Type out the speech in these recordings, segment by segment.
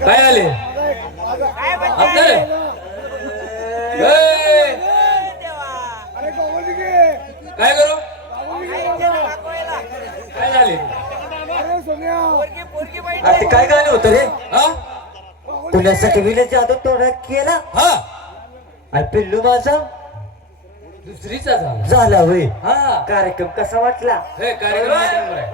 काय आले काय करू काय झाले अरे काय गाणं होतं रे हा तुझ्यासाठी विलेज जादू तोडा केला हा आणि पिल्लू माझा दुसरीचा झाला झाला होय हा कार्यक्रम कसा वाटला हे कार्यक्रम एक नंबर आहे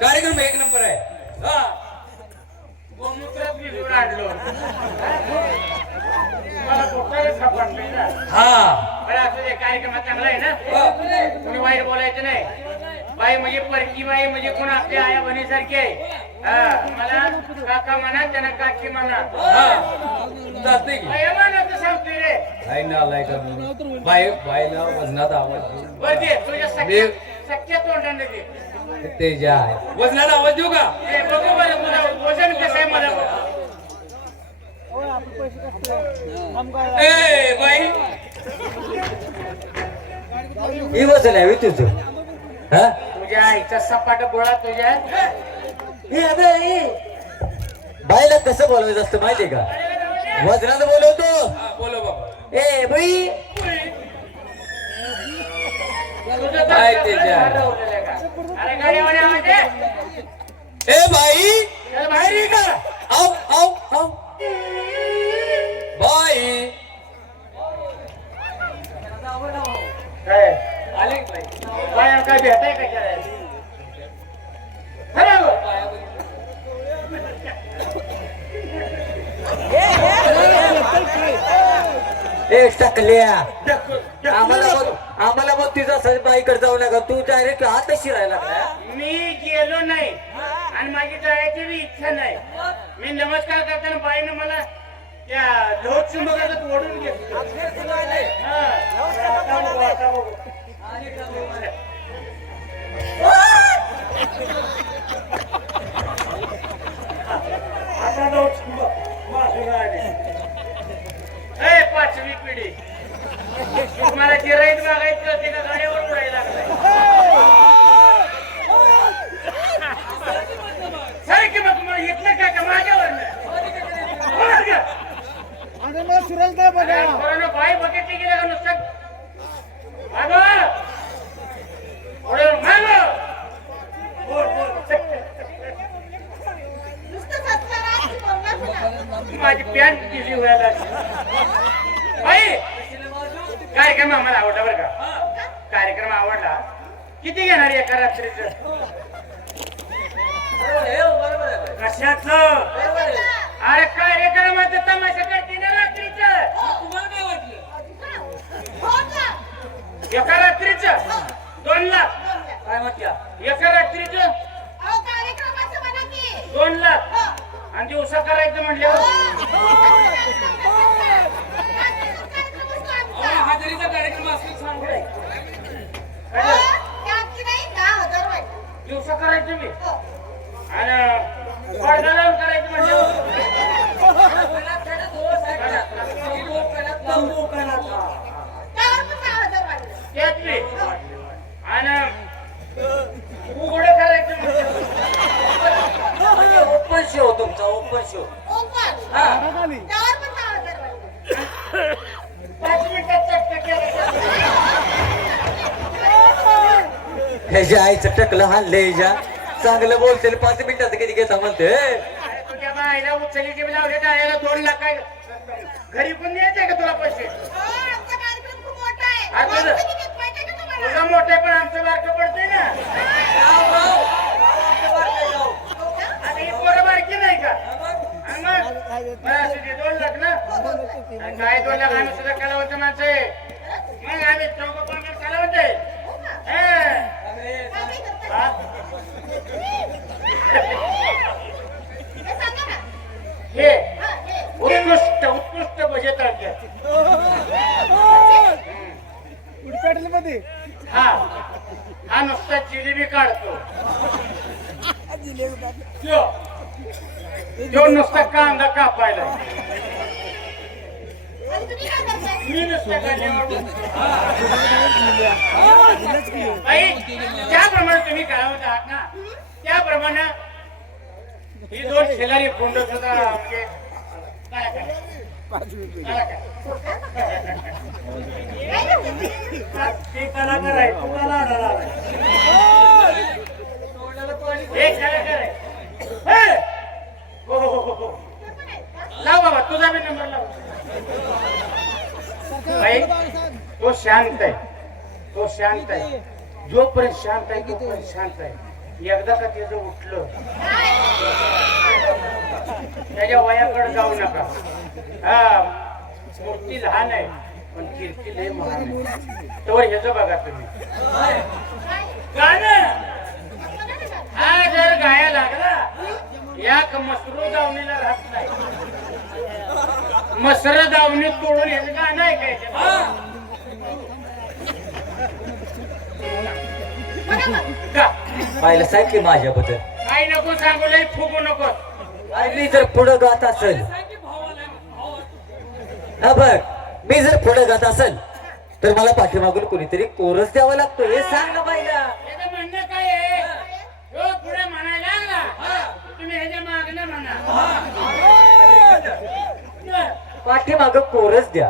कार्यक्रम एक नंबर आहे हा गोमूत्रात भिजवून आणलो मला पोटाला सापडलंय ना हा बरं असं ते कार्यक्रम चांगला आहे ना कोणी वाईट बोलायचं नाही बाई म्हणजे परकी बाई म्हणजे कोण आपल्या आया बहिणीसारखी आहे मला काका म्हणा त्यांना काकी म्हणा जाते की म्हणत सांगतोय रे बाई ना लाय कर बाई बाईला वजनात आवाज बर दे तुझ्या सख्या तोंडाने दे ते जे आहे वजनात आवाज देऊ का बघू बरं तुझा वजन कसं आहे मला ए बाई ही वजन आहे तुझं हा तुझ्या आईचा सपाट गोळा तुझ्या बाईला कसं बोलवायचं असतं माहितीये का वजनानं बोलवतो बोलो बाबा ए बाई काय त्याच्या अरे गाडीवाले आवाज ए बाई बाहेर ये का आओ आओ आओ बाई काय आले बाई काय भेटाय का ए टाकल्या आम्हाला मग तुझा बाईकडे जाऊ नका तू डायरेक्ट हातच शिरायला लागला मी गेलो नाही आणि माझी जायची बी इच्छा नाही मी नमस्कार करताना बाईनं मला त्या लोट चुंबकात ओढून घेतलं आता लोट चुंबक पाचवी पिढी तुम्हाला गिराईत मागायचं ते का गाड्यावर उडायला लागलाय सर की मग तुम्हाला घेतलं का माझ्यावर बाई बघितली गेलं का नुसतं माझी पॅन्ट दिली व्हायला कार्यक्रम आम्हाला आवडला बरं का कार्यक्रम आवडला किती घेणार एका रात्रीच कशाच अरे कार्यक्रमाचं तमाशा करते ना रात्रीच तुम्हाला काय वाटलं एका रात्रीच 2 लाख काय म्हटल्या एका रात्रीच 2 लाख आणि दिवसा करायचं म्हणल्यावर हाजरीचा कार्यक्रम असं सांगू दिवसा करायचं मी आणि पडदा लावून करायचं म्हणल्यावर त्यातले आणि उघडं करायचं म्हणजे ओपन शो तुमचा ओपन शो 5 मिनिटात चटका केला ह्याच्या आईचं टकलं हाणलंय ह्याच्या चांगलं बोलते 5 मिनिटाचं किती घेता म्हणते तुझ्या बाईला उचलली की लावले डायला 2 लाख काय घरी पण द्यायचंय का तुला पैसे तुझा मोठा पण आमचं बारकं पडतंय ना आता ही पोरं बारकी नाही का मग 2 लाख ना काय 2 लाख आम्ही सुद्धा कलावंत माणसं आहे मग आम्ही 4 कलावंत आहे हे उत्कृष्ट बजेट मध्ये हा नुसता जिलेबी काढतो तो नुसता कांदा कापायला त्याप्रमाणे तुम्ही कळवत आहात ना त्याप्रमाणे ही 2 शेलारी कोंड सुद्धा म्हणजे काय काय? ते कलाकार आहे, तू मला आढळला आहे. हे कलाकार आहे. हे! हो, हो, हो, हो. लाव बाबा, तुझा बी नंबर लाव. बाई, तो शांत आहे, तो शांत आहे. जोपर्यंत शांत आहे तोपर्यंत शांत आहे. एकदा का त्याचं उठलं त्याच्या वयाकडे जाऊ नका. हा, मूर्ती लहान आहे पण कीर्ती लय महान आहे. तोवर ह्याचं बघा तुम्ही गाणं. हा जर गाया लागला या मसरू दावणीला राहत नाही. मसर दावणी तोडून ह्याचं गाणं ऐकायचं. का पाहिलं साहेब की माझ्याबद्दल काही नको सांगू, लय फुगू नको. अरे मी जर पुढं गात असेल, हा बघ, मी जर पुढं गात असेल तर मला पाठीमागून कोणीतरी कोरस द्यावा लागतो. हे सांग ना बाईला. याचं म्हणणं काय आहे? तो पुढे म्हणायला लागला तुम्ही ह्याच्या मागणं म्हणा. पाठीमाग कोरस द्या.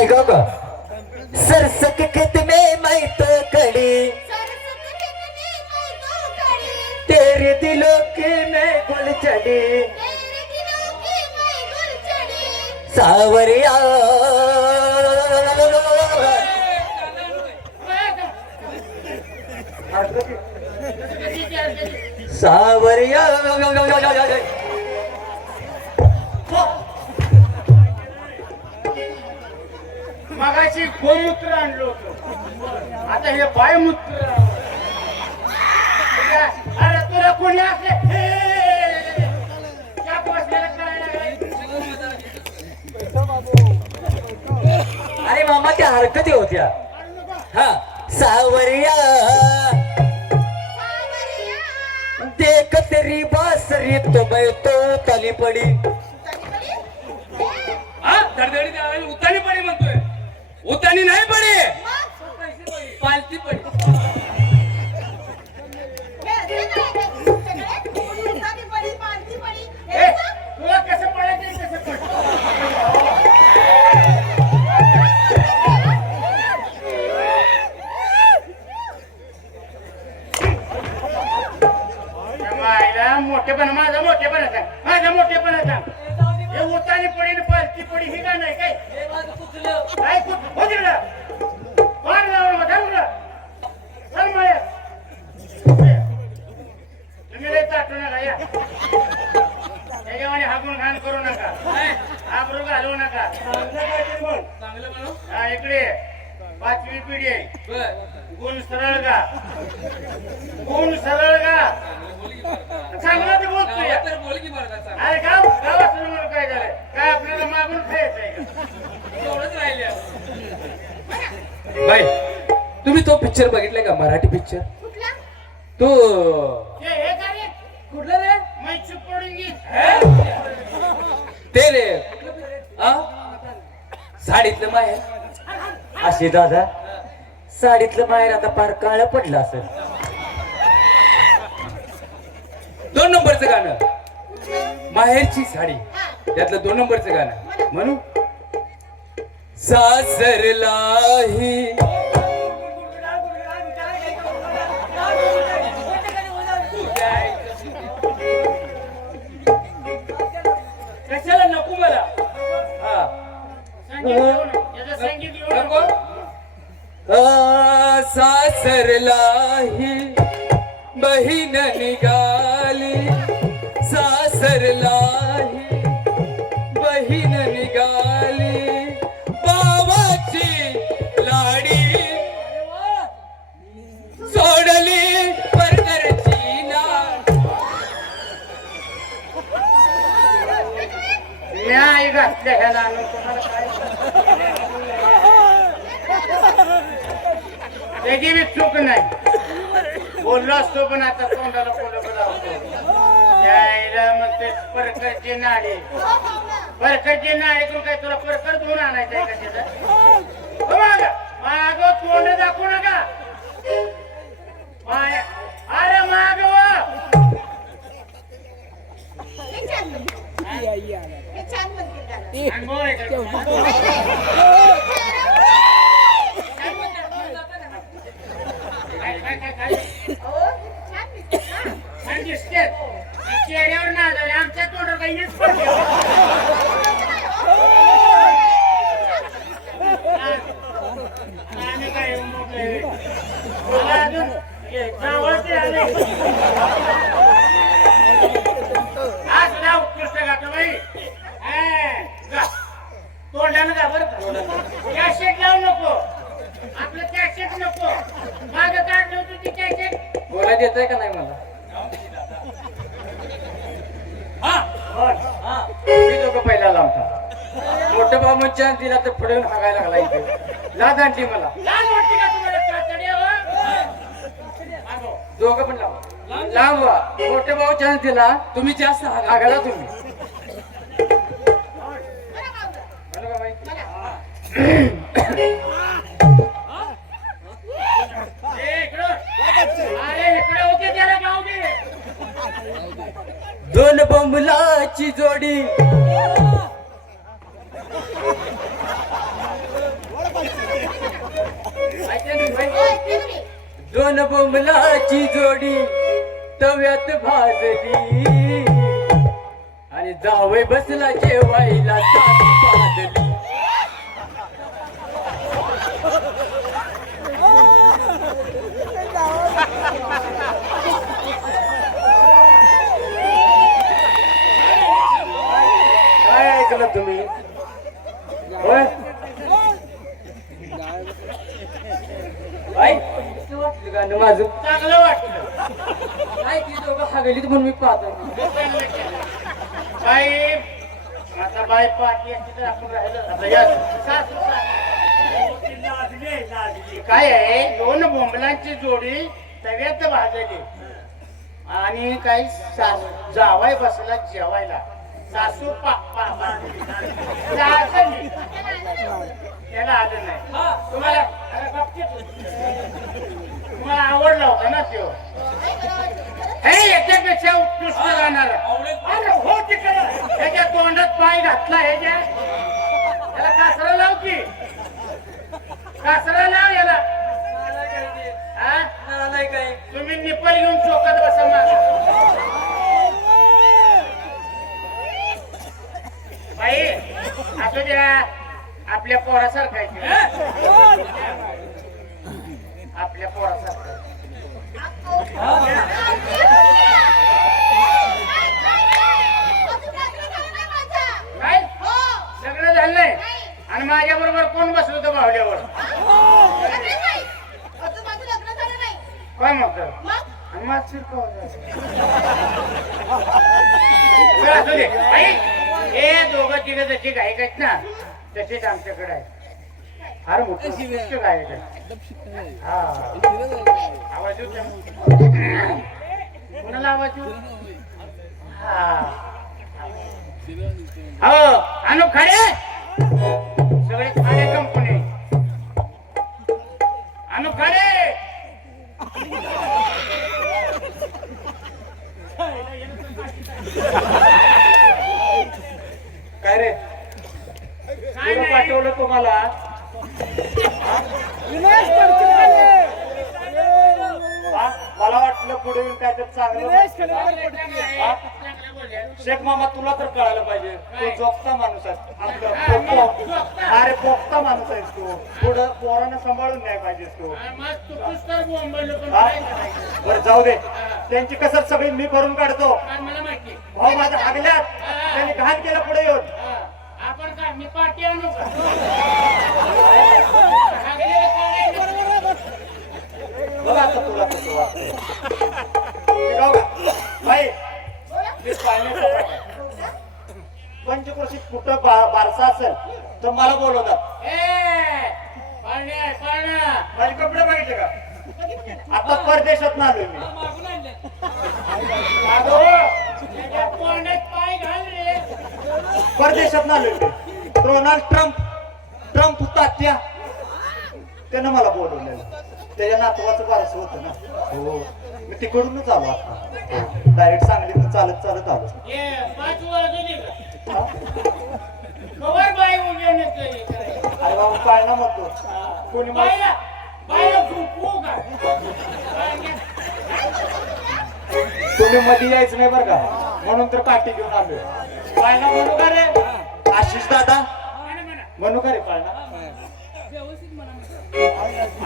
ऐका का? सरसक खेत में मैं तो खड़ी, तेरे दिलों की मैं गुल चढ़ी, सावरिया सावरिया. मगाशी गोमूत्र आणलं होतं, आता हे बायमूत्र. अरे तुला कोणी असले त्या बसलेलं कळायला. अरे मामा त्या हरकती होत्या. हा, सावरिया देख तेरी बासरी तो मैं तो तली पड़ी. उतानी पडी म्हणतोय. उतानी नाही पडी, पालती पडी. तुला कसं पडायचं कसं पड. मोठेपणा माझा मोठेपणा सांग, माझा मोठेपणा सांग. हे उतानी पडी आणि पालती पडी ही का नाही काय? काय हो तिकडं कोण लावून मग थांब ना. चल माया तुम्ही लय चाटू नका. या त्याच्यावाने हाकून घाण करू नका, आबरू घालवू नका. चांगलं म्हणू. हा इकडे 5वी पिढी आहे. गुण सरळ गा, गुण सरळ गा. चांगला ते बोलतोय. तर बोल की बरं का सांग. अरे गावात म्हणून काय झालंय? काय आपल्याला मागून खायचंय का? एवढंच राहिले. बाई, तुम्ही तो पिक्चर बघितलाय का? मराठी पिक्चर तो. हे का रे? कुठलं रे? मै चूक पडून गेली. ते रे. आ? साडीतलं माहेर. अशी दादा, साडीतलं माहेर आता फार काळ पडलं असेल. 2 नंबरचं गाणं माहेरची साडी, त्यातलं 2 नंबरचं गाणं म्हणू. सासरलाही कशाला नको मला. हा संगीत घेऊ नको. सासरलाही बहीण निघाली, सासरलाही बहीण निघाली, बाबाची लाडी सोडली परदरची नाड. नाही घातल्या ह्याला आणून तुम्हाला काय त्याची बी चूक नाही. बोललो असतो पण आता तोंडाला बोलवलं लावतो. त्याला मग ते परकरची नाडी, परकरची नाडी तू काय तुला परकर धुवून आणायचं आहे का तिथं? माग तोंड दाखवू नका. अरे माग अनुभव आहे का? काय? छान दिसते. चेहऱ्यावर ना झाले आमच्या तोंडावर काही हेच पडले. आणि काय मोकळे. मला अजून हे जावळते आले. आज ना उत्कृष्ट गातो बाई. गा. तोंडानं गा बरं का. कॅसेट लावू नको. आपलं कॅसेट नको. मागं काढलं होतं ती कॅसेट. बोलायला येतंय का नाही मला? मी दोघं पहिला लावता मोठं भाऊ मग चान्स दिला तर पुढे हागायला लागला इथे लाज आणली मला. लाज वाटते का तुम्हाला चाचणी हो? दोघं पण लावा लांबवा. मोठे भाऊ चान्स दिला तुम्ही जास्त हागायला तुम्ही. बरं का बाई? अरे इकडे होते त्याला गाव दे. दोन बोंबलाची जोडी दोन बोंबलाची जोडी तव्यात भाजली आणि जावई बसला जेवायला साथ पाजली. काय ऐकलं तुम्ही? होय वाटलं गाणं माझं चांगलं वाटलं. काय ती दोघं हागलीत म्हणून मी पाहतो. बाई आता बाई पाठी असती तर आपण राहिलं. आता या सासू लाजली. काय आहे दोन बोंबलांची जोडी तव्यात भाजली आणि काही सासू जावाय बसला जेवायला. सासू त्याला आलं नाही. तुम्हाला अरे बाबतीत तुम्हाला आवडला होता ना तो. हे याच्यापेक्षा उत्कृष्ट राहणार. अरे हो तिकडं ह्याच्या तोंडात पाय घातला ह्याच्या. याला कासरा लाव की. कासरा लाव याला. हा नाही काय तुम्ही निपल घेऊन चोकात बसा माग. बाई असू द्या आपल्या पोरासारखं आहे ते. आपल्या पोरासारखं. काय लग्न झालं नाही आणि माझ्या बरोबर कोण बसलो होतं बाहुल्यावर? काय म्हणतो असू दे बाई. हे दोघं तिघं जशी गायक आहेत ना तसेच आमच्याकडे आहे. फार मोठं उत्कृष्ट गायक आहे. हा आवाज येऊ द्या. कोणाला आवाज येऊ? हा हो आणू खडे सगळे खाडे कंपनी. आणू खडे काय रे काय नाही. पाठवलं तुम्हाला? मला वाटलं पुढे येऊन काय तर चांगलं. शेख मामा तुला तर कळायला पाहिजे. तो जोगता माणूस आहे अरे पोखता माणूस आहेस तू. पुढं पोरांना सांभाळून नाही पाहिजेस तू. बरं जाऊ दे. त्यांची कसर सगळी मी करून काढतो. मला माहिती भाऊ माझ्या हागल्यात त्यांनी घाण केलं पुढे येऊन. आपण काय मी पाठी आणू का? बघ आता तुला कसं वाटतंय. भाई पंचक्रोशीत कुठं बारसा असेल तर मला बोलवतात. माझे कपडे बघितले का? आता परदेशात ना आलोय मी. परदेशात ना आलोय मी. डोनाल्ड ट्रम्प तात्या त्यानं मला बोलवलेलं. त्याच्या नातवाचं बारसं होतं ना. हो मी तिकडूनच आलो आता. डायरेक्ट सांगलीतून चालत आलो. अरे बाबा पाळणा म्हणतो कोणी बायला बायला झोपू का तुम्ही मध्ये यायचं नाही बरं का म्हणून तर काठी घेऊन आलोय. बायला म्हणू का रे आशिष दादा म्हणा. म्हणू का रे पाळणा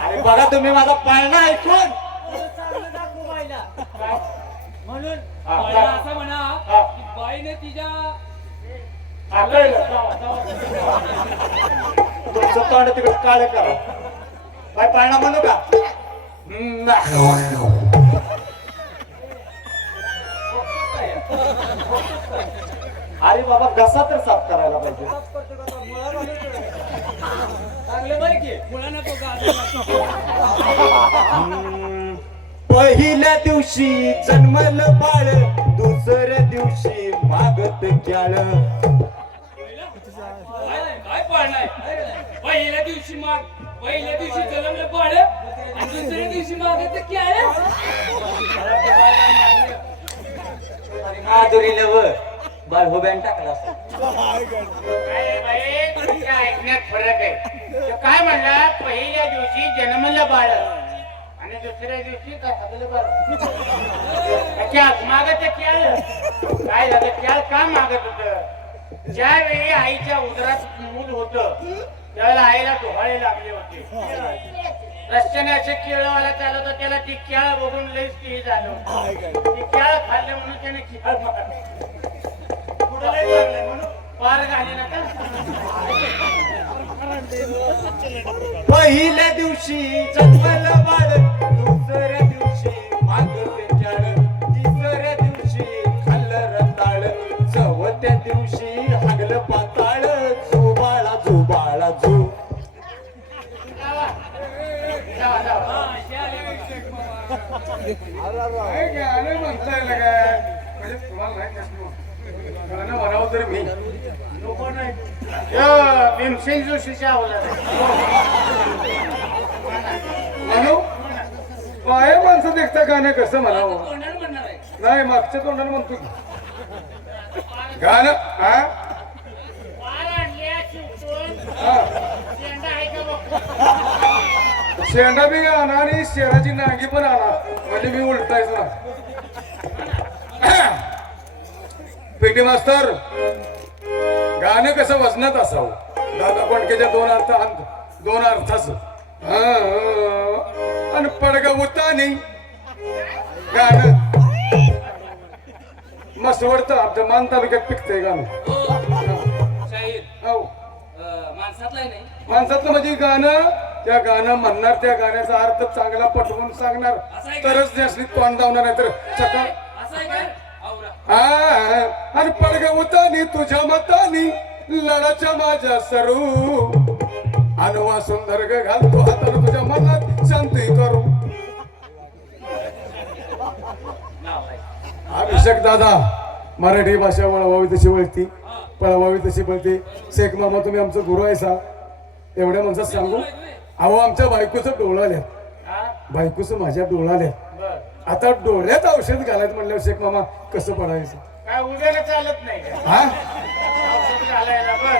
अरे बघा तुम्ही माझा पाळणा ऐकून म्हणून हा, बाईला हा. असं म्हणा हा. की बाईने तिच्या हा, कळलं. तुमचं तोंड तिकडे काळ करा बाय पाळणा म्हणू का अरे बाबा घसा तर साफ करायला पाहिजे. चांगले बरे की मुला नको पहिल्या दिवशी जन्मलं बाळ दुसऱ्या दिवशी मागत क्याळ. काय पाळलाय पहिल्या दिवशी माग पहिल्या दिवशी जन्मलं बाळ आणि दुसऱ्या दिवशी मागे ते काय माधुरीला व बाळ होब्यान टाकला असं. काय बाई तुमच्या ऐकण्यात फरक आहे तो काय म्हणला पहिल्या दिवशी जन्मलं बाळ आणि दुसऱ्या दिवशी काय झालं बाळ मागत खेळ काय झालं खेळ का मागत होत ज्यावेळी आईच्या उदरात मूल होत त्यावेळेला आईला डोहाळे लागले होते रस्त्याने असे केळवाला चालत होता त्याला ती केळ बघून लईच ते झालं ती केळ खाल्ले म्हणून त्याने केळ मारले पुढे लई लागले म्हणून पार घाले ना पहिल्या दिवशी जन्मलं बाळ दुसऱ्या दिवशी मागत क्याळ तिसऱ्या दिवशी खाल्लं रताळ चौथ्या दिवशी हागलं पाताळ झुबाळा झुबाळा झू. जावा जावा जावा नको नाही भीमसेन जोशीच्या अवलाद म्हणू बाया माणसं देखता गाणं कसं म्हणावं तोंडाने म्हणणार आहे नाही मागच्या तोंडाने म्हणतो की. गाणं हा पार आणल्या शिवतोय हा. शेंडा आहे का बघ शेंडा बी आणा आणि शेणाची नांगी पण आणा म्हणजे मी उलटायचो ना. पेटी मास्तर गाणं कसं वजनात असावं दादा कोणकेच्या दोन अर्थाच आणि पडगा उतानी गाणं मस्त वाटतं आमच्या मान तालुक्यात पिकतंय गाणं. शाहीर हो माणसातला नाही माणसातलं म्हणजे गाणं त्या गाणं म्हणणार त्या गाण्याचा अर्थ चांगला पटवून सांगणार तरच त्यासनी तोंड धावणार नाही तर सकाळ असं आहे का आवरा हा आणि पडगा उतानी तुझ्या मतानी लढाच्या माझ्या सरू अनवा सुंदर ग घालतो हाताला तुझ्या मनात शांती करू. नाव आहे अभिषेक दादा मराठी भाषा वळवावी तशी वळती पळवावी तशी पळते. शेख मामा तुम्ही आमचं गुरु आहे सा एवढ्या माणसात सांगू अहो आमच्या बायकोचं डोळं आल्या बायकोचं माझ्या डोळं आल्या बर आता डोळ्यात औषध घालायचं म्हणल्यावर शेख मामा कसं पडायचं काय उद्याला चालत नाही का हा औषध घालायला बर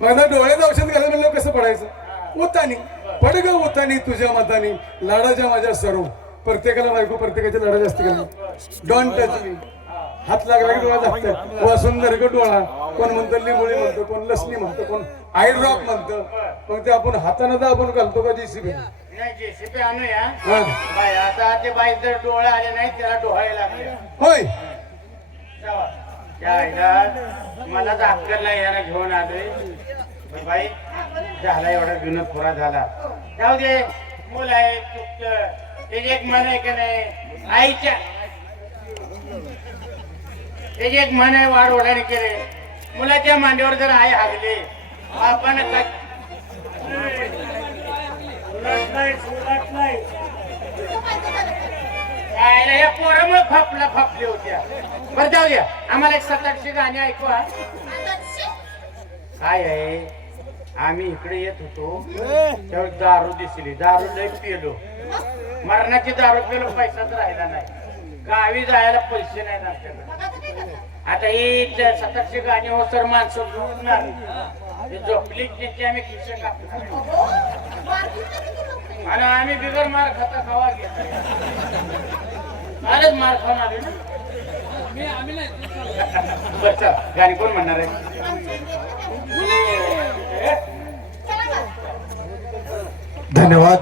मग आता डोळ्यात औषध घालायचं म्हणल्यावर कसं पडायचं उतानी पडग उतानी तुझ्या मतानी लाडाच्या माझ्या सर्व प्रत्येकाला बायको प्रत्येकाची लढा जास्त केली डोंट टच मी हात लागला की डोळा लागतं वा सुंदर ग डोळा कोण म्हणतं लिंबोळी म्हणतो कोण लसणी म्हणतो कोण आय ड्रॉप म्हणतं मग ते आपण हातानं दाबून घालतो का जेसीबी नाही जेसीबी आणूया हा बाय आता ते बाई जर डोळे आले नाही त्याला डोहाळे लागले होय जावा. त्या आईला मला तर अक्कल नाही याला घेऊन आलोय पण बाई झाला एवढा विनोद पुरा झाला जाऊ दे मुलं आहे चुकत त्याची एक मन आहे की नाही आईच्या त्याची एक मन आहे वाढ ओढाने केले मुलाच्या मांडीवर जर आई हागली आपण या पोरामुळे फापले होत्या बरं जाऊ द्या आम्हाला एक 7-8 गाणी ऐकवा काय आहे आम्ही इकडे येत होतो त्यावेळी दारू दिसली दारू लय पिलो मरणाची दारू पिलो पैसाच राहिला नाही गावी जायला पैसे नाही आपल्याकडे आता ही 7-8 गाणी हो तर माणसं झोपणार ती झोपली की त्याची आम्ही खिस्से कापणार आणि आम्ही बिगर मार खाता खावा घेतो आलेच मार खाऊन आले ना आम्ही नाही बरं चल गाणी कोण म्हणणार आहे धन्यवाद.